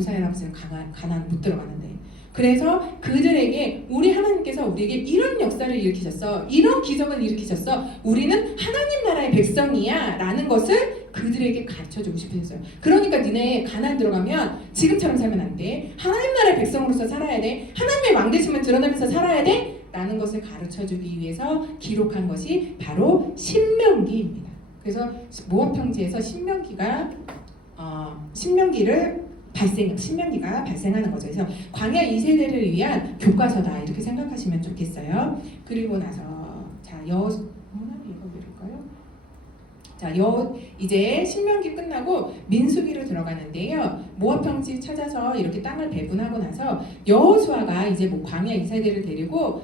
사회라고 지금 가나안 못 들어가는데. 그래서 그들에게 우리 하나님께서 우리에게 이런 역사를 일으키셨어, 이런 기적을 일으키셨어, 우리는 하나님 나라의 백성이야 라는 것을 그들에게 가르쳐주고 싶으셨어요. 그러니까 니네 가나안 들어가면 지금처럼 살면 안 돼, 하나님 나라의 백성으로서 살아야 돼, 하나님의 왕되심을 드러내면서 살아야 돼 라는 것을 가르쳐주기 위해서 기록한 것이 바로 신명기입니다. 그래서 모압평지에서 신명기가 신명기가 발생하는 거죠. 그래서 광야 2세대를 위한 교과서다 이렇게 생각하시면 좋겠어요. 그리고 나서 이제 신명기 끝나고 민수기로 들어가는데요. 모압평지 찾아서 이렇게 땅을 배분하고 나서 여호수아가 이제 광야 2세대를 데리고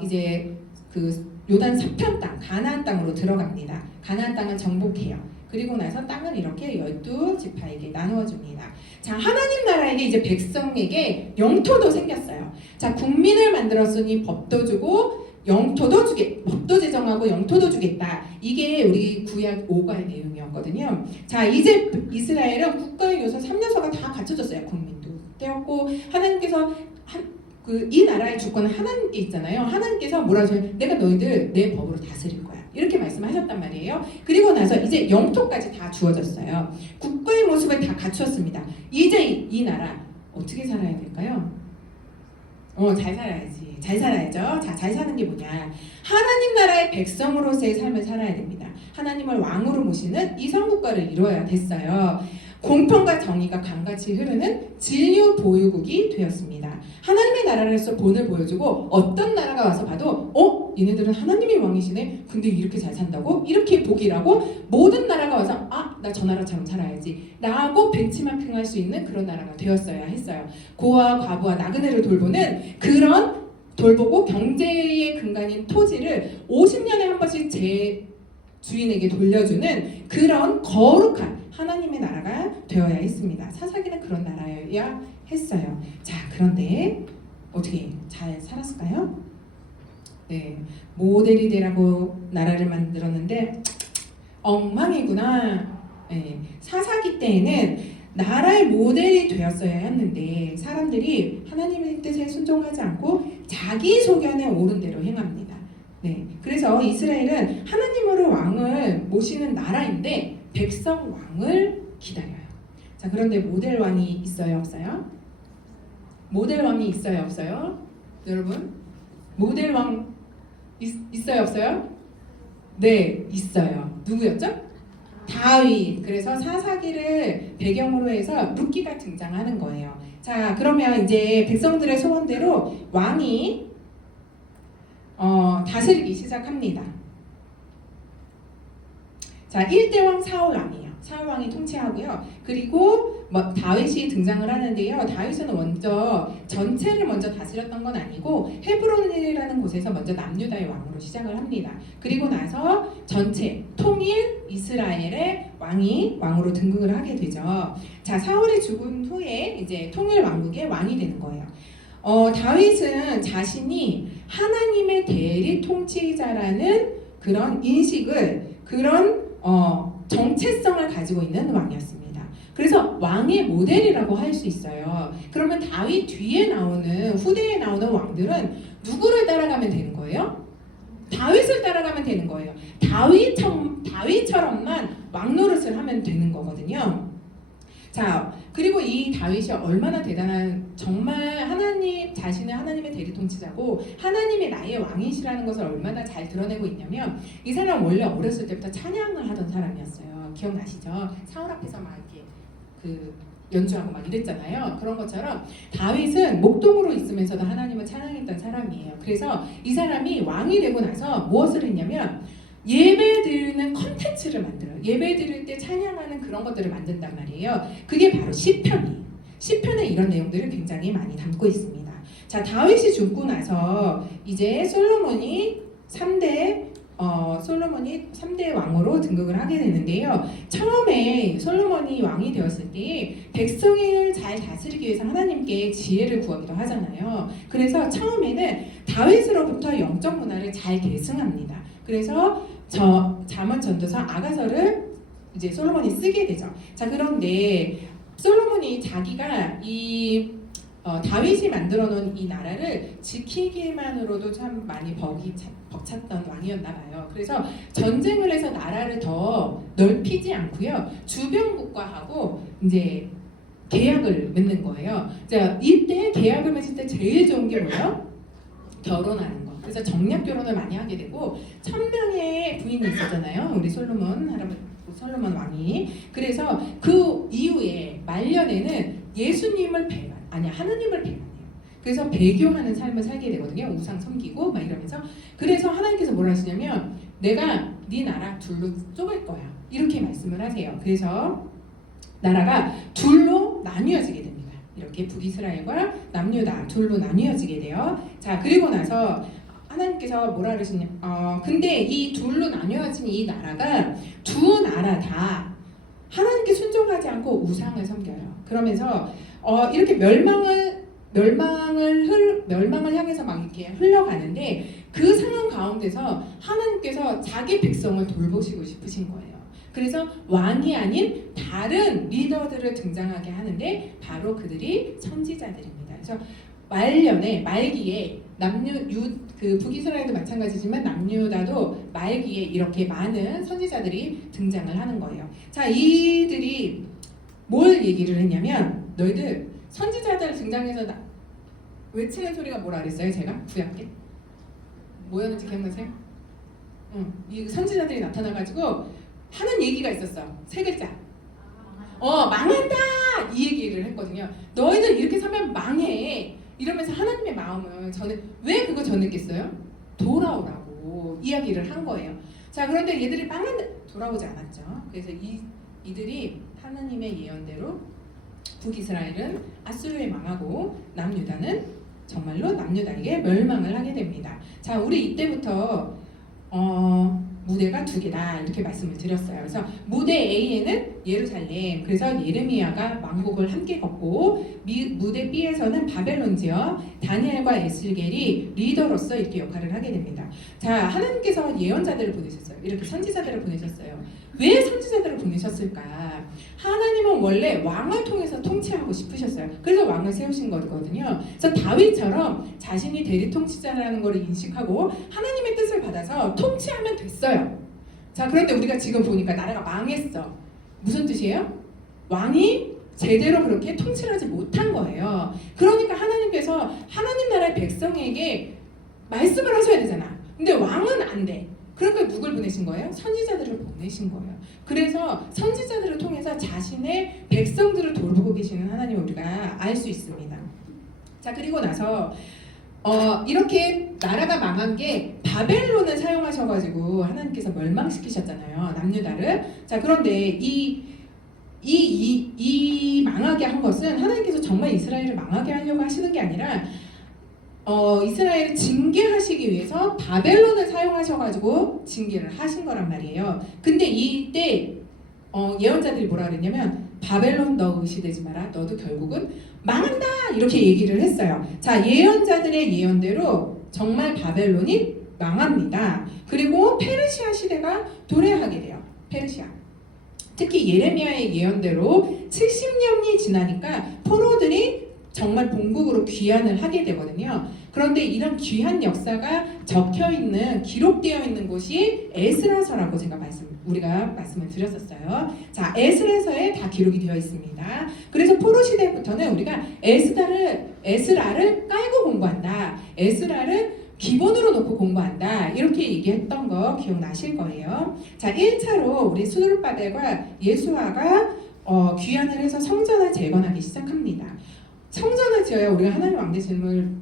이제 그 요단 서편 땅 가나안 땅으로 들어갑니다. 가나안 땅을 정복해요. 그리고 나서 땅을 이렇게 12지파에게 나누어 줍니다. 자, 하나님 나라에게 이제 백성에게 영토도 생겼어요. 자, 국민을 만들었으니 법도 주고 영토도 법도 제정하고 영토도 주겠다. 이게 우리 구약 5과의 내용이었거든요. 자, 이제 이스라엘은 국가의 요소 3요소가 다 갖춰졌어요. 국민도 되었고, 하나님께서 이 나라의 주권은 하나님께 있잖아요. 하나님께서 뭐라 하시면 내가 너희들 내 법으로 다스릴 거야, 이렇게 말씀하셨단 말이에요. 그리고 나서 이제 영토까지 다 주어졌어요. 국가의 모습을 다 갖추었습니다. 이제 이 나라 어떻게 살아야 될까요? 잘 살아야지. 잘 살아야죠. 자, 잘 사는 게 뭐냐? 하나님 나라의 백성으로서의 삶을 살아야 됩니다. 하나님을 왕으로 모시는 이성국가를 이루어야 됐어요. 공평과 정의가 강같이 흐르는 진유 보유국이 되었습니다. 하나님의 나라로서 본을 보여주고 어떤 나라가 와서 봐도 얘네들은 하나님이 왕이시네, 근데 이렇게 잘 산다고? 이렇게 복이라고? 모든 나라가 와서 나 저 나라처럼 살아야지 라고 벤치마킹할 수 있는 그런 나라가 되었어야 했어요. 고아와 과부와 나그네를 돌보고 경제의 근간인 토지를 50년에 한 번씩 제 주인에게 돌려주는 그런 거룩한 하나님의 나라가 되어야 했습니다. 사사기는 그런 나라여야 했어요. 자, 그런데 어떻게 잘 살았을까요? 네, 모델이 되라고 나라를 만들었는데 엉망이구나. 네, 사사기 때에는 나라의 모델이 되었어야 했는데 사람들이 하나님의 뜻에 순종하지 않고 자기 소견에 옳은 대로 행합니다. 네, 그래서 이스라엘은 하나님으로 왕을 모시는 나라인데 백성 왕을 기다려요. 자, 그런데 모델 왕이 있어요, 없어요? 모델 왕이 있어요, 없어요? 여러분, 모델 왕 있어요, 없어요? 네, 있어요. 누구였죠? 다윗. 그래서 사사기를 배경으로 해서 룻기가 등장하는 거예요. 자, 그러면 이제 백성들의 소원대로 왕이 다스리기 시작합니다. 자, 1대왕 사울왕이에요. 사울왕이 통치하고요. 그리고 다윗이 등장을 하는데요. 다윗은 먼저 전체를 먼저 다스렸던 건 아니고 헤브론이라는 곳에서 먼저 남유다의 왕으로 시작을 합니다. 그리고 나서 전체 통일 이스라엘의 왕으로 등극을 하게 되죠. 자, 사울이 죽은 후에 이제 통일 왕국의 왕이 되는 거예요. 다윗은 자신이 하나님의 대리 통치자라는 그런 인식을, 그런 정체성을 가지고 있는 왕이었습니다. 그래서 왕의 모델이라고 할 수 있어요. 그러면 다윗 뒤에 나오는, 후대에 나오는 왕들은 누구를 따라가면 되는 거예요? 다윗을 따라가면 되는 거예요. 다윗처럼만 왕 노릇을 하면 되는 거거든요. 자, 그리고 이 다윗이 얼마나 대단한, 정말 하나님 자신은 하나님의 대리 통치자고 하나님의 나의 왕이시라는 것을 얼마나 잘 드러내고 있냐면, 이 사람 원래 어렸을 때부터 찬양을 하던 사람이었어요. 기억나시죠? 사울 앞에서 막 이렇게 연주하고 막 이랬잖아요. 그런 것처럼 다윗은 목동으로 있으면서도 하나님을 찬양했던 사람이에요. 그래서 이 사람이 왕이 되고 나서 무엇을 했냐면 예배 드리는 컨텐츠를 만들어요. 예배 드릴 때 찬양하는 그런 것들을 만든단 말이에요. 그게 바로 시편이에요. 시편에 이런 내용들을 굉장히 많이 담고 있습니다. 자, 다윗이 죽고 나서 이제 솔로몬이 3대 왕으로 등극을 하게 되는데요. 처음에 솔로몬이 왕이 되었을 때 백성을 잘 다스리기 위해서 하나님께 지혜를 구하기도 하잖아요. 그래서 처음에는 다윗으로부터 영적 문화를 잘 계승합니다. 그래서 잠언 전도서 아가서를 이제 솔로몬이 쓰게 되죠. 자, 그런데 솔로몬이 자기가 이 다윗이 만들어 놓은 이 나라를 지키기만으로도 참 많이 벅찼던 왕이었나 봐요. 그래서 전쟁을 해서 나라를 더 넓히지 않고요. 주변 국가하고 이제 계약을 맺는 거예요. 자, 이때 계약을 맺을 때 제일 좋은 게 뭐예요? 결혼하는 거. 그래서 정략 결혼을 많이 하게 되고 1000명의 부인이 있었잖아요. 우리 솔로몬 왕이. 그래서 그 이후에 말년에는 하느님을 배반해요. 그래서 배교하는 삶을 살게 되거든요. 우상 섬기고 막 이러면서. 그래서 하나님께서 뭐라 하시냐면 내가 네 나라 둘로 쪼갤 거야. 이렇게 말씀을 하세요. 그래서 나라가 둘로 나뉘어지게 됩니다. 이렇게 북이스라엘과 남유다 둘로 나뉘어지게 돼요. 자, 그리고 나서 하나님께서 뭐라 그러시냐? 근데 이 둘로 나뉘어진 이 나라가 두 나라 다 하나님께 순종하지 않고 우상을 섬겨요. 그러면서 이렇게 멸망을 향해서 막 이렇게 흘러가는데 그 상황 가운데서 하나님께서 자기 백성을 돌보시고 싶으신 거예요. 그래서 왕이 아닌 다른 리더들을 등장하게 하는데 바로 그들이 선지자들입니다. 그래서 말기에 북이스라엘도 마찬가지지만 남유다도 말기에 이렇게 많은 선지자들이 등장을 하는 거예요. 자, 이들이 뭘 얘기를 했냐면 너희들 선지자들 등장해서 외치는 소리가 뭐라 그랬어요? 제가 구약 때 뭐였는지 기억나세요? 이 선지자들이 나타나가지고 하는 얘기가 있었어. 3글자. 망한다! 이 얘기를 했거든요. 너희들 이렇게 살면 망해. 이러면서 하나님의 마음을 왜 그거 전했겠어요? 돌아오라고 이야기를 한 거예요. 자, 그런데 얘들이 돌아오지 않았죠. 그래서 이들이 하나님의 예언대로 북이스라엘은 아수르에 망하고 남유다는 정말로 남유다에게 멸망을 하게 됩니다. 자, 우리 이때부터 무대가 2개다 이렇게 말씀을 드렸어요. 그래서 무대 A에는 예루살렘, 그래서 예레미야가 왕복을 함께 걷고 무대 B에서는 바벨론지어 다니엘과 에스겔이 리더로서 이렇게 역할을 하게 됩니다. 자, 하나님께서 예언자들을 보내셨어요. 이렇게 선지자들을 보내셨어요. 왜 선지자들을 보내셨을까? 하나님은 원래 왕을 통해서 통치하고 싶으셨어요. 그래서 왕을 세우신 거거든요. 그래서 다윗처럼 자신이 대리 통치자라는 걸 인식하고 하나님의 뜻을 받아서 통치하면 됐어요. 자, 그런데 우리가 지금 보니까 나라가 망했어. 무슨 뜻이에요? 왕이 제대로 그렇게 통치를 하지 못한 거예요. 그러니까 하나님께서 하나님 나라의 백성에게 말씀을 하셔야 되잖아. 근데 왕은 안 돼. 그러니까 누굴 보내신 거예요? 선지자들을 보내신 거예요. 그래서 선지자들을 통해서 자신의 백성들을 돌보고 계시는 하나님을 우리가 알 수 있습니다. 자, 그리고 나서 이렇게 나라가 망한 게 바벨론을 사용하셔가지고 하나님께서 멸망시키셨잖아요. 남유다를. 자, 그런데 이 망하게 한 것은 하나님께서 정말 이스라엘을 망하게 하려고 하시는 게 아니라 이스라엘을 징계하시기 위해서 바벨론을 사용하셔가지고 징계를 하신 거란 말이에요. 근데 이때 예언자들이 뭐라 그랬냐면 바벨론 너 의시되지 마라. 너도 결국은 망한다. 이렇게 얘기를 했어요. 자, 예언자들의 예언대로 정말 바벨론이 망합니다. 그리고 페르시아 시대가 도래하게 돼요. 페르시아. 특히 예레미야의 예언대로 70년이 지나니까 포로들이 정말 본국으로 귀환을 하게 되거든요. 그런데 이런 귀환 역사가 적혀있는, 기록되어 있는 곳이 에스라서라고 우리가 말씀을 드렸었어요. 자, 에스라서에 다 기록이 되어 있습니다. 그래서 포로 시대부터는 우리가 에스라를 깔고 공부한다. 에스라를 기본으로 놓고 공부한다. 이렇게 얘기했던 거 기억나실 거예요. 자, 1차로 우리 스룹바벨과 예수아가 귀환을 해서 성전을 재건하기 시작합니다. 성전을 지어야 우리가 하나님 왕대심을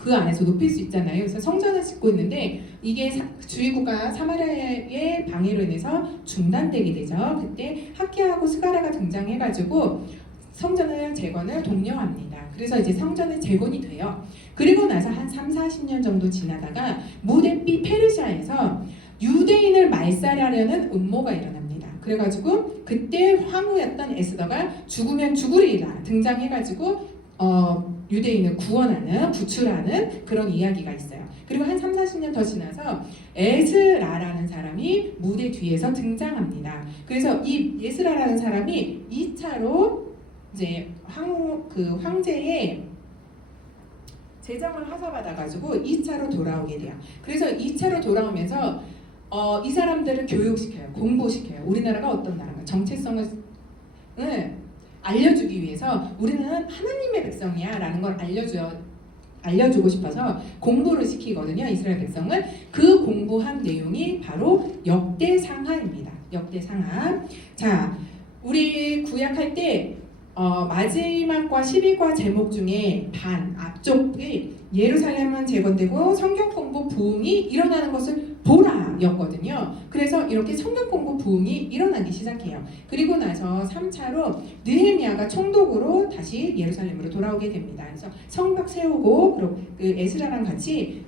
그 안에서 높일 수 있잖아요. 그래서 성전을 짓고 있는데 이게 주의국가 사마리아의 방해로 인해서 중단되게 되죠. 그때 학기야하고 스가랴가 등장해가지고 성전을 재건을 독려합니다. 그래서 이제 성전이 재건이 돼요. 그리고 나서 한 30-40년 정도 지나다가 무대 B 페르시아에서 유대인을 말살하려는 음모가 일어납니다. 그래가지고 그때 황후였던 에스더가 죽으면 죽으리라 등장해가지고 유대인을 구출하는 그런 이야기가 있어요. 그리고 한 30-40년 더 지나서 에스라라는 사람이 무대 뒤에서 등장합니다. 그래서 이 에스라라는 사람이 2차로 이제 황제의 재정을 하사받아가지고 2차로 돌아오게 돼요. 그래서 2차로 돌아오면서 이 사람들을 교육시켜요. 공부시켜요. 우리나라가 어떤 나라인가 정체성을 알려주기 위해서 우리는 하나님의 백성이야 라는 걸 알려주고 싶어서 공부를 시키거든요. 이스라엘 백성을. 그 공부한 내용이 바로 역대상하입니다. 역대상하. 자, 우리 구약할 때 마지막과 12과 제목 중에 앞쪽이 예루살렘은 재건되고 성경 공부 부흥이 일어나는 것을 보라였거든요. 그래서 이렇게 성경 공부 부흥이 일어나기 시작해요. 그리고 나서 3차로 느헤미야가 총독으로 다시 예루살렘으로 돌아오게 됩니다. 그래서 성벽 세우고 그리고 그 에스라랑 같이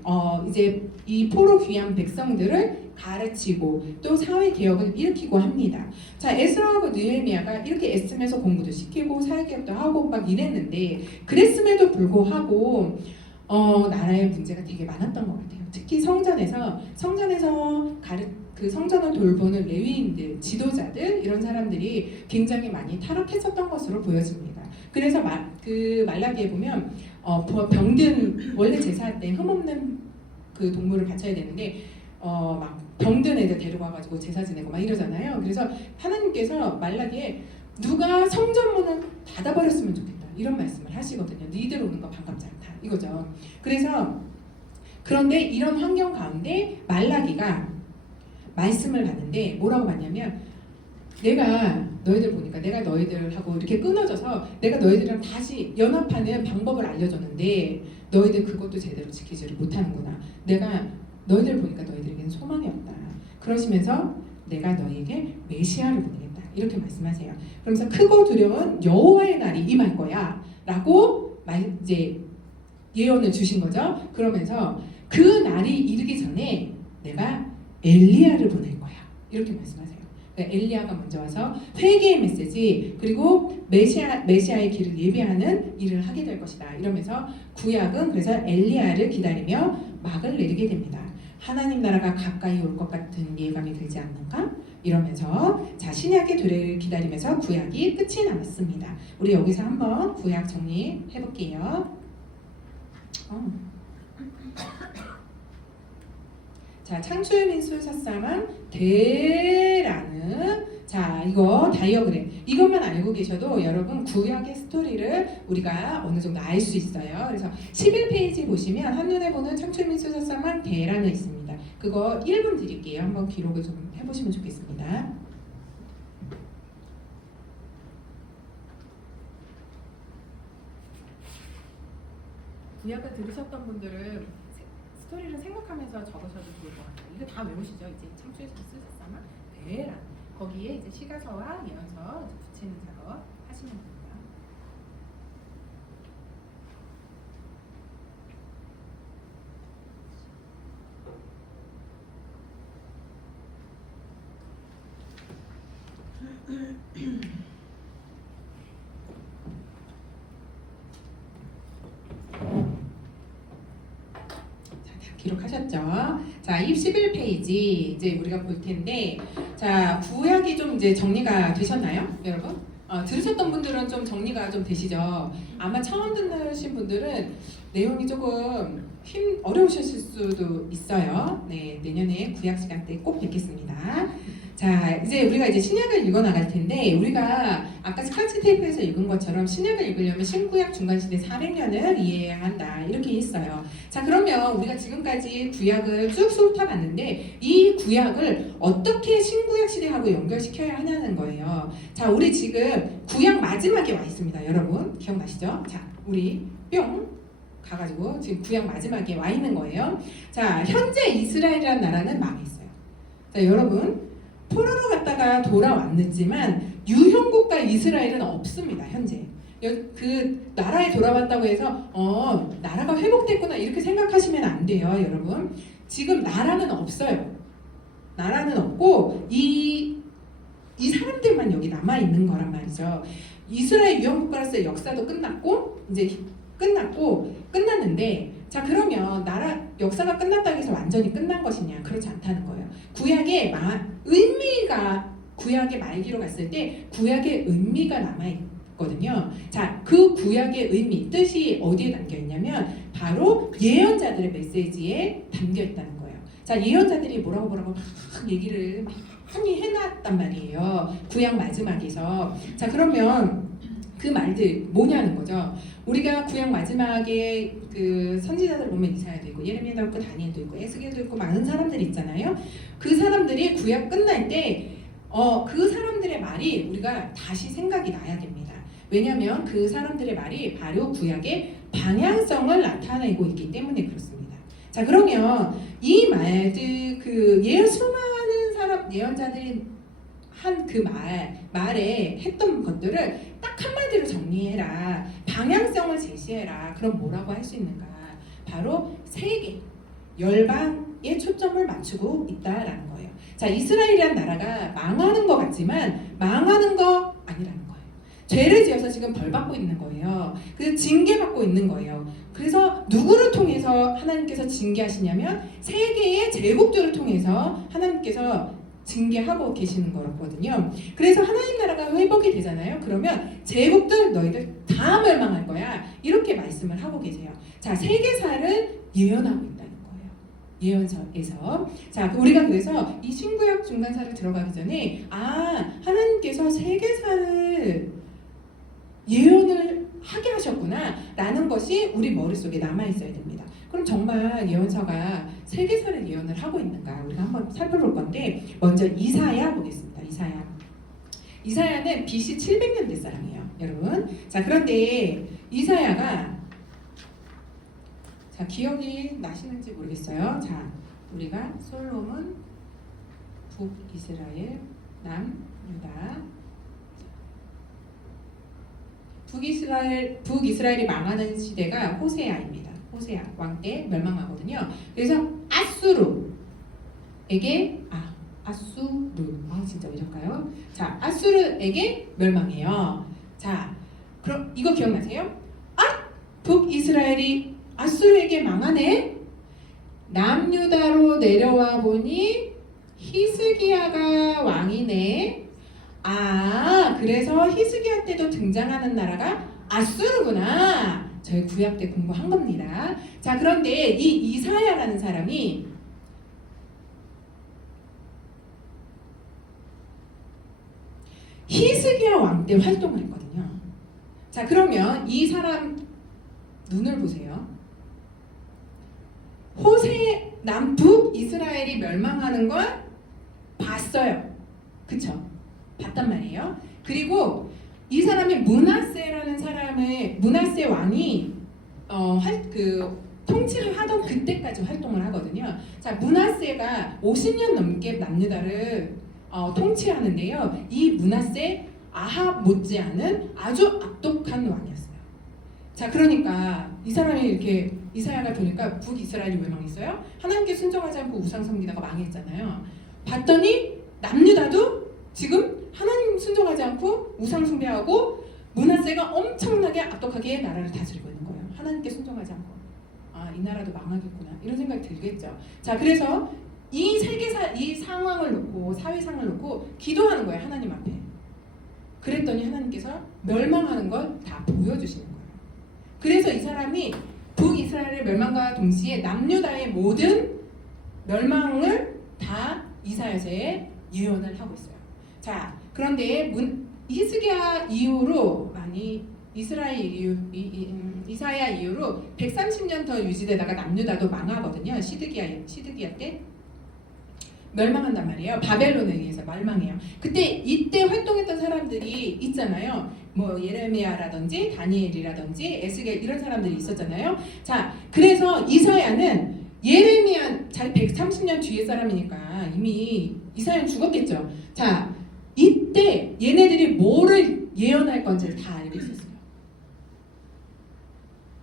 이제 이 포로 귀한 백성들을 가르치고 또 사회 개혁을 일으키고 합니다. 자, 에스라하고 느헤미야가 이렇게 애쓰면서 공부도 시키고 사회 개혁도 하고 막 이랬는데 그랬음에도 불구하고 나라의 문제가 되게 많았던 것 같아요. 특히 성전에서 그 성전을 돌보는 레위인들, 지도자들 이런 사람들이 굉장히 많이 타락했었던 것으로 보여집니다. 그래서 말라기에 보면 병든 원래 제사할 때 흠없는 그 동물을 바쳐야 되는데 막 병든 애들 데려가가지고 제사 지내고 막 이러잖아요. 그래서 하나님께서 말라기에 누가 성전문을 닫아버렸으면 좋겠다 이런 말씀을 하시거든요. 니들 오는 거 반갑지 않다 이거죠. 그래서 그런데 이런 환경 가운데 말라기가 말씀을 받는데 뭐라고 받냐면 내가 너희들 보니까 내가 너희들하고 이렇게 끊어져서 내가 너희들이랑 다시 연합하는 방법을 알려줬는데 너희들 그것도 제대로 지키지를 못하는구나. 내가 너희들 보니까 너희들에게는 소망이 없다. 그러시면서 내가 너희에게 메시아를 보내겠다. 이렇게 말씀하세요. 그러면서 크고 두려운 여호와의 날이 임할 거야. 라고 이제 예언을 주신 거죠. 그러면서 그 날이 이르기 전에 내가 엘리야를 보낼 거야. 이렇게 말씀하세요. 그러니까 엘리야가 먼저 와서 회개의 메시지 그리고 메시아의 길을 예비하는 일을 하게 될 것이다. 이러면서 구약은 그래서 엘리야를 기다리며 막을 내리게 됩니다. 하나님 나라가 가까이 올 것 같은 예감이 들지 않는가? 이러면서 자 신약의 도래를 기다리면서 구약이 끝이 남았습니다. 우리 여기서 한번 구약 정리해 볼게요. 자 창조의 민수 사사만 대라는 자 이거 다이어그램 이것만 알고 계셔도 여러분 구약의 스토리를 우리가 어느 정도 알 수 있어요. 그래서 11페이지 보시면 한눈에 보는 창조의 민수 사사만 대라는 있습니다. 그거 1분 드릴게요. 한번 기록을 좀 해보시면 좋겠습니다. 구약을 들으셨던 분들은 스토리를 생각하면서 적으셔도 좋을 것 같아요. 이거 다 외우시죠? 이제 창조의 민수 사사만 대라는 거기에 이제 시가서와 예언서 붙이는 작업 하시면 됩니다. 기록하셨죠? 자, 11페이지 이제 우리가 볼 텐데, 자, 구약이 좀 이제 정리가 되셨나요, 여러분? 들으셨던 분들은 좀 정리가 좀 되시죠? 아마 처음 듣는 분들은 내용이 조금 어려우셨을 수도 있어요. 네, 내년에 구약 시간 때 꼭 뵙겠습니다. 자, 이제 우리가 이제 신약을 읽어 나갈 텐데 우리가 아까 스카치 테이프에서 읽은 것처럼 신약을 읽으려면 신구약 중간시대 400년을 이해해야 한다 이렇게 했어요. 자, 그러면 우리가 지금까지 구약을 쭉 훑어봤는데 이 구약을 어떻게 신구약 시대하고 연결시켜야 하냐는 거예요. 자, 우리 지금 구약 마지막에 와 있습니다. 여러분 기억나시죠? 자, 우리 뿅 가가지고 지금 구약 마지막에 와 있는 거예요. 자, 현재 이스라엘이라는 나라는 망했어요. 자, 여러분 포로로 갔다가 돌아왔지만 유형국가 이스라엘은 없습니다. 현재 그 나라에 돌아왔다고 해서 나라가 회복됐구나 이렇게 생각하시면 안 돼요. 여러분 지금 나라는 없어요. 나라는 없고 이 사람들만 여기 남아 있는 거란 말이죠. 이스라엘 유형국가로서의 역사도 끝났고 이제 끝났는데 자 그러면 나라 역사가 끝났다고 해서 완전히 끝난 것이냐? 그렇지 않다는 거예요. 구약의 말기로 갔을 때 구약의 의미가 남아있고 거든요. 자, 그 구약의 의미, 뜻이 어디에 담겨 있냐면 바로 예언자들의 메시지에 담겨 있다는 거예요. 자, 예언자들이 뭐라고 막 얘기를 많이 해놨단 말이에요. 구약 마지막에서. 자, 그러면 그 말들 뭐냐는 거죠. 우리가 구약 마지막에 그 선지자들 보면 이사야도 있고 예레미야도 있고 다니엘도 있고 에스겔도 있고 많은 사람들이 있잖아요. 그 사람들이 구약 끝날 때 그 사람들의 말이 우리가 다시 생각이 나야 됩니다. 왜냐하면 그 사람들의 말이 바로 구약의 방향성을 나타내고 있기 때문에 그렇습니다. 자, 그러면 이 말들 그 수많은 사람 예언자들이 한 그 말에 했던 것들을 딱 한마디로 정리해라. 방향성을 제시해라. 그럼 뭐라고 할 수 있는가? 바로 세계, 열방에 초점을 맞추고 있다라는 거예요. 자, 이스라엘이란 나라가 망하는 것 같지만 망하는 거 아니라는 거예요. 죄를 지어서 지금 벌 받고 있는 거예요. 그래서 징계받고 있는 거예요. 그래서 누구를 통해서 하나님께서 징계하시냐면 세계의 제국들을 통해서 하나님께서 징계하고 계시는 거거든요. 그래서 하나님 나라가 회복이 되잖아요. 그러면 제국들 너희들 다 멸망할 거야. 이렇게 말씀을 하고 계세요. 자, 세계사를 예언하고 있다는 거예요. 예언서에서. 자, 우리가 그래서 이 신구약 중간사를 들어가기 전에 하나님께서 세계사를 예언을 하게 하셨구나 라는 것이 우리 머릿속에 남아있어야 됩니다. 그럼 정말 예언서가 세계사를 예언을 하고 있는가 우리가 한번 살펴볼 건데 먼저 이사야 보겠습니다. 이사야는 BC 700년대 사람이에요, 여러분. 자, 그런데 이사야가 기억이 나시는지 모르겠어요. 자, 우리가 솔로몬, 북이스라엘, 남유다. 북이스라엘이 망하는 시대가 호세아입니다. 호세아 왕 때 멸망하거든요. 그래서 아수르에게 진짜 왜일까요? 자, 아수르에게 멸망해요. 자, 그럼 이거 기억나세요? 북이스라엘이 아수르에게 망하네. 남유다로 내려와 보니 히스기야가 왕이네. 그래서 히스기야 때도 등장하는 나라가 아수르구나. 저희 구약 때 공부한 겁니다. 자, 그런데 이 이사야라는 사람이 히스기야 왕 때 활동을 했거든요. 자, 그러면 이 사람 눈을 보세요. 남북 이스라엘이 멸망하는 걸 봤어요. 그쵸? 봤단 말이에요. 그리고 이 사람이 문하세 왕이 통치를 하던 그때까지 활동을 하거든요. 자, 문하세가 50년 넘게 남유다를 통치하는데요. 이 문하세 아합 못지않은 아주 악독한 왕이었어요. 자, 그러니까 이 사람이 이렇게 이사야가 보니까 북이스라엘이 왜 망했어요? 하나님께 순종하지 않고 우상 섬기다가 망했잖아요. 봤더니 남유다도 지금 하나님 순종하지 않고 우상 숭배하고 문하세가 엄청나게 악독하게 나라를 다스리고 있는 거예요. 하나님께 순종하지 않고. 이 나라도 망하겠구나 이런 생각이 들겠죠. 자, 그래서 이 상황을 놓고 사회상을 놓고 기도하는 거예요, 하나님 앞에. 그랬더니 하나님께서 멸망하는 걸 다 보여주시는 거예요. 그래서 이 사람이 북이스라엘의 멸망과 동시에 남유다의 모든 멸망을 다 이사야서에 예언을 하고 있어요. 자, 그런데 히스기야 이후로 이사야 이후로 130년 더 유지되다가 남유다도 망하거든요. 시드기야 때 멸망한단 말이에요. 바벨론에 의해서 멸망해요. 이때 활동했던 사람들이 있잖아요. 뭐 예레미야라든지 다니엘이라든지 에스겔 이런 사람들이 있었잖아요. 자, 그래서 이사야는 예레미야 130년 뒤의 사람이니까 이미 이사야는 죽었겠죠. 자, 이때 얘네들이 뭐를 예언할 건지를 다 알고 있었어요.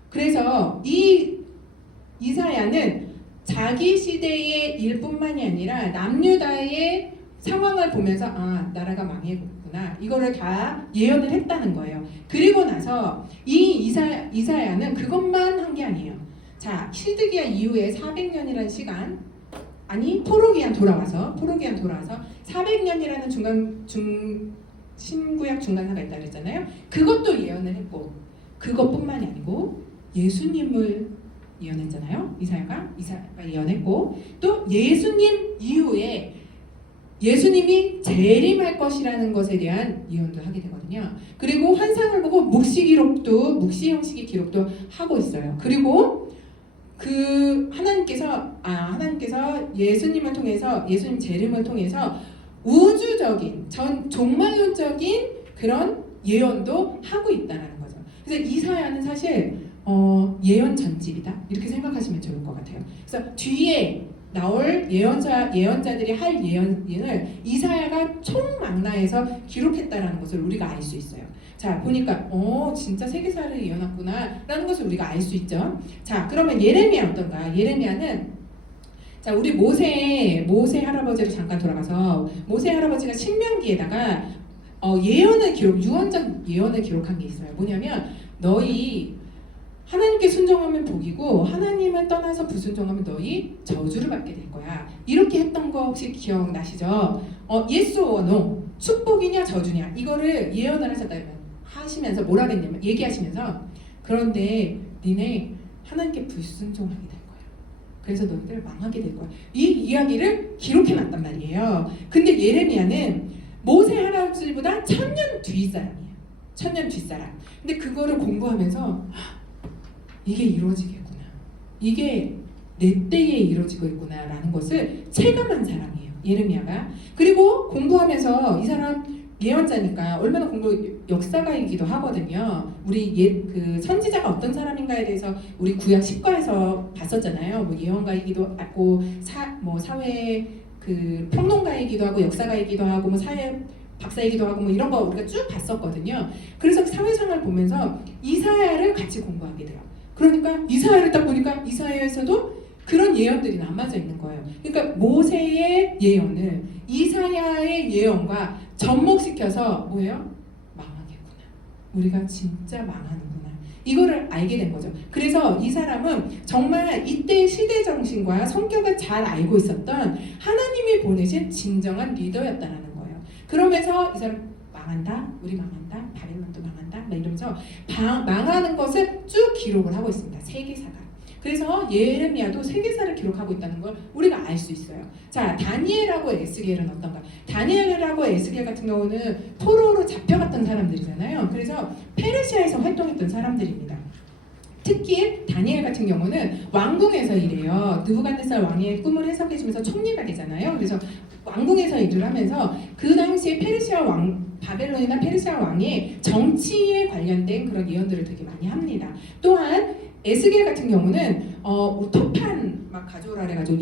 그래서 이 이사야는 자기 시대의 일뿐만이 아니라 남유다의 상황을 보면서 나라가 망했구나 이거를 다 예언을 했다는 거예요. 그리고 나서 이 이사야는 그것만 한 게 아니에요. 자, 시드기야 이후에 400년이라는 시간 포로기한 돌아와서 400년이라는 신구약 중간사가 있다 그랬잖아요. 그것도 예언을 했고 그것뿐만이 아니고 예수님을 예언했잖아요. 이사야가 예언했고 또 예수님 이후에 예수님이 재림할 것이라는 것에 대한 예언도 하게 되거든요. 그리고 환상을 보고 묵시 형식의 기록도 하고 있어요. 그리고 그 하나님께서 예수님을 통해서 예수님 재림을 통해서 우주적인 종말론적인 그런 예언도 하고 있다는 거죠. 그래서 이사야는 사실 예언 전집이다 이렇게 생각하시면 좋을 것 같아요. 그래서 뒤에 나올 예언자들이 할 예언을 이사야가 총망라해서 기록했다라는 것을 우리가 알 수 있어요. 자, 보니까 진짜 세계사를 예언했구나 라는 것을 우리가 알 수 있죠. 자, 그러면 예레미야 어떤가? 예레미야는 자, 우리 모세 할아버지로 잠깐 돌아가서 모세 할아버지가 신명기에다가 유언적 예언을 기록한 게 있어요. 뭐냐면 너희 하나님께 순종하면 복이고 하나님을 떠나서 불순종하면 너희 저주를 받게 될 거야. 이렇게 했던 거 혹시 기억나시죠? yes or no, 축복이냐 저주냐 이거를 예언을 하시면서 뭐라 그랬냐면 얘기하시면서 그런데 니네 하나님께 불순종하게 될 거야. 그래서 너희들 망하게 될 거야. 이 이야기를 기록해놨단 말이에요. 근데 예레미야는 모세 할아버지보다 1000년 뒤 사람이에요. 1000년 뒤 사람. 근데 그거를 공부하면서 이게 이루어지겠구나. 이게 내 때에 이루어지고 있구나라는 것을 체감한 사람이에요. 예레미야가. 그리고 공부하면서 이 사람 예언자니까 얼마나 역사가이기도 하거든요. 우리 그 선지자가 어떤 사람인가에 대해서 우리 구약 10과에서 봤었잖아요. 뭐 예언가이기도 하고 사회 그 평론가이기도 하고 역사가이기도 하고 뭐 사회 박사이기도 하고 뭐 이런 거 우리가 쭉 봤었거든요. 그래서 사회상을 보면서 이사야를 같이 공부하게 돼요. 그러니까 이사야를 딱 보니까 이사야에서도 그런 예언들이 남아져 있는 거예요. 그러니까 모세의 예언을 이사야의 예언과 접목시켜서 뭐예요? 망하겠구나. 우리가 진짜 망하는구나. 이거를 알게 된 거죠. 그래서 이 사람은 정말 이때의 시대 정신과 성격을 잘 알고 있었던 하나님이 보내신 진정한 리더였다라는 거예요. 그러면서 이 사람 망한다, 우리 망한다, 바벨론도 망한다, 막 이러면서 망하는 것을 쭉 기록을 하고 있습니다. 세계사가. 그래서 예레미야도 세계사를 기록하고 있다는 걸 우리가 알 수 있어요. 자, 다니엘하고 에스겔은 어떤가? 다니엘하고 에스겔 같은 경우는 포로로 잡혀갔던 사람들이잖아요. 그래서 페르시아에서 활동했던 사람들입니다. 특히 다니엘 같은 경우는 왕궁에서 일해요. 느부갓네살 왕의 꿈을 해석해주면서 총리가 되잖아요. 그래서 왕궁에서 일을 하면서 그 당시에 바벨론이나 페르시아 왕의 정치에 관련된 그런 예언들을 되게 많이 합니다. 또한 에스겔 같은 경우는 토판 막 가져오라 그래가지고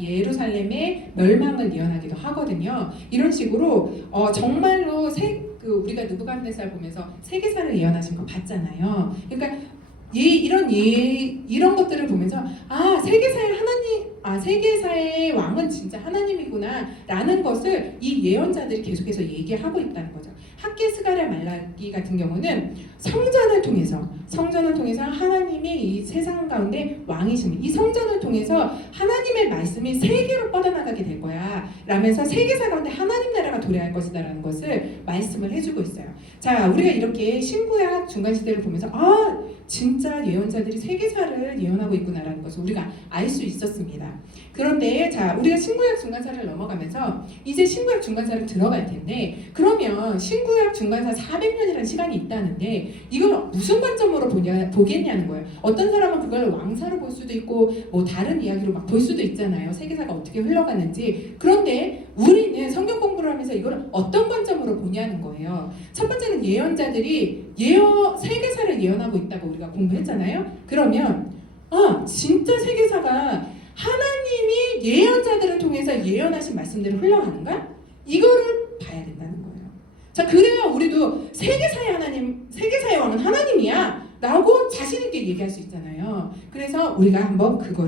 예루살렘의 멸망을 예언하기도 하거든요. 이런 식으로 정말로 우리가 느부갓네살 보면서 세계사를 예언하신 거 봤잖아요. 그러니까 이런 것들을 보면서 세계사의 왕은 진짜 하나님이구나라는 것을 이 예언자들이 계속해서 얘기하고 있다는 거죠. 학개 스가랴 말라기 같은 경우는 성전을 통해서 하나님이 이 세상 가운데 왕이십니다. 이 성전을 통해서 하나님의 말씀이 세계로 뻗어나가게 될 거야 라면서 세계사 가운데 하나님 나라가 도래할 것이다 라는 것을 말씀을 해주고 있어요. 자, 우리가 이렇게 신구약 중간시대를 보면서 진짜 예언자들이 세계사를 예언하고 있구나라는 것을 우리가 알 수 있었습니다. 그런데 자, 우리가 신구약 중간사를 넘어가면서 이제 신구약 중간사를 들어갈 텐데 그러면 신구약 중간사 400년이라는 시간이 있다는데 이걸 무슨 관점으로 보겠냐는 거예요. 어떤 사람은 그걸 왕사로 볼 수도 있고 뭐 다른 이야기로 막 볼 수도 있잖아요. 세계사가 어떻게 흘러가는지. 그런데 우리는 성경 공부를 하면서 이걸 어떤 관점으로 보냐는 거예요. 첫 번째는 예언자들이 세계사를 예언하고 있다고 우리가 공부했잖아요. 그러면 진짜 세계사가 하나님이 예언자들을 통해서 예언하신 말씀대로 흘러가는가? 이거를 봐야 된다는 거예요. 자, 그래야 우리도 세계사의 왕은 하나님이야 라고 자신 있게 얘기할 수 있잖아요. 그래서 우리가 한번 그걸